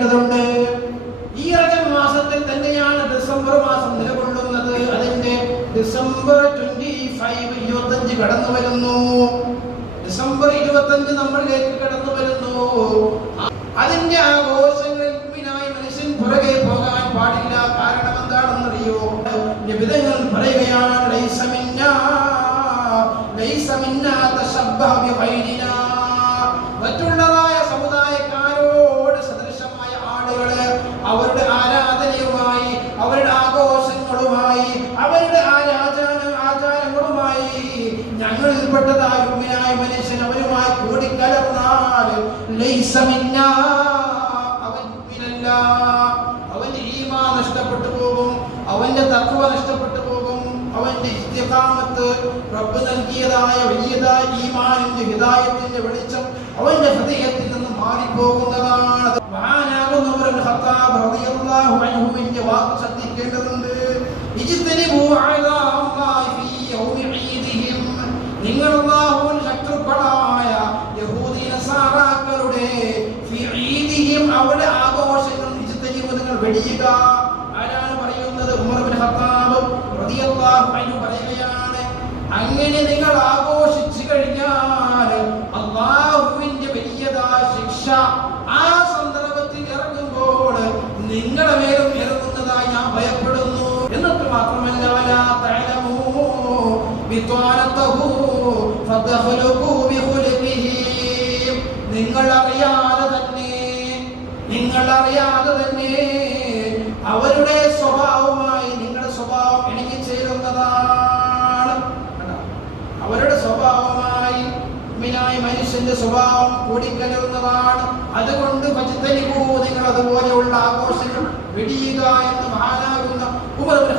മനസ്സിലാക്കേണ്ടതുണ്ട്. ഈ റജബ് മാസത്തിൽ തന്നെയാണ് ഡിസംബർ മാസം നിലകൊള്ളുന്നത്. അതിന്റെ ഡിസംബർ 25 കടന്നു വരുന്നു. ഡിസംബർ 25 നമ്മളിലേക്ക് കടന്നു വരുന്നു. അതിന്റെ ആഘോഷങ്ങളിൽ മനുഷ്യൻ പുറകെ പോകാൻ പാടില്ല. കാരണം എന്താണെന്നറിയോ? നിബിധങ്ങൾ പറയുകയാണ്, മറ്റുള്ളതായ സമുദായക്കാരോട് സദൃശമായ ആളുകള് അവരുടെ ആരാധനയുമായി, അവരുടെ ആഘോഷങ്ങളുമായി, അവരുടെ ആചാരങ്ങളുമായി ഞങ്ങളിൽപ്പെട്ടതായ ഉമ്മയായ മനുഷ്യൻ അവരുമായി കൂടിക്കലർന്നാൽ അവന്റെ ഈമാൻ നഷ്ടപ്പെട്ടു പോകും, അവന്റെ തഖ്വ നഷ്ടപ്പെട്ടു പോകും, അവന്റെ ഇസ്തിഖാമത്ത്, റബ്ബ് നൽകിയതായ വലിയതായ ഈമാനിന്റെ ഹിദായത്തിന്റെ വെളിച്ചം അവന്റെ ഹൃദയത്തിൽ നിന്ന് മാറിപ്പോകുന്നതാണ്. മഹാനാകുന്ന ഉമർ ഇബ്നു ഖത്താബ് റളിയല്ലാഹു അൻഹുവിന്റെ വാക്ക് ശ്രദ്ധിക്കേണ്ടതുണ്ട്. ഇജ്തനിബൂ അദാഅല്ലാഹി ഫീ യൗമി ഈദിഹിം. നിങ്ങൾ അല്ലാഹുവിന്റെ ശത്രുക്കളായ യഹൂദി നസാറാക്കളുടെ ഫീ ഈദിഹിം അവരുടെ ആഘോഷങ്ങൾ നിങ്ങൾ വെടിയുക. ആരാണ് പറയുന്നത്? ഉമർ ഇബ്നു ഖത്താബ് റളിയല്ലാഹു അൻഹു പറയുകയാണ്, അങ്ങനെ നിങ്ങൾ ആഘോഷിച്ചു കഴിഞ്ഞാൽ അല്ലാഹുവിന്റെ വലിയതായ ശിക്ഷ ആ സന്ദർഭത്തിൽ ഇറങ്ങുമ്പോൾ നിങ്ങളുടെ മേലും ഇറങ്ങുന്നതായി ഞാൻ ഭയപ്പെടുന്നു. എന്നിട്ട് മാത്രമല്ല, വലാ തഅലമൂ ബിത്വാനതഹു ഫതഖലുഖൂ ബിഖുൽബിഹി. നിങ്ങൾ അറിയാതെ തന്നെ അവരുടെ സ്വഭാവമായി നിങ്ങളുടെ സ്വഭാവം ഇണങ്ങിച്ചേരുന്നതാണ്. അവരുടെ സ്വഭാവമായി മനുഷ്യന്റെ സ്വഭാവം കൂടിക്കലരുന്നതാണ്. അതുകൊണ്ട് നിങ്ങൾ അതുപോലെയുള്ള ആഘോഷങ്ങൾ വെടിയുക എന്ന് മഹാനാകുന്ന ഉമർ ഇബ്നു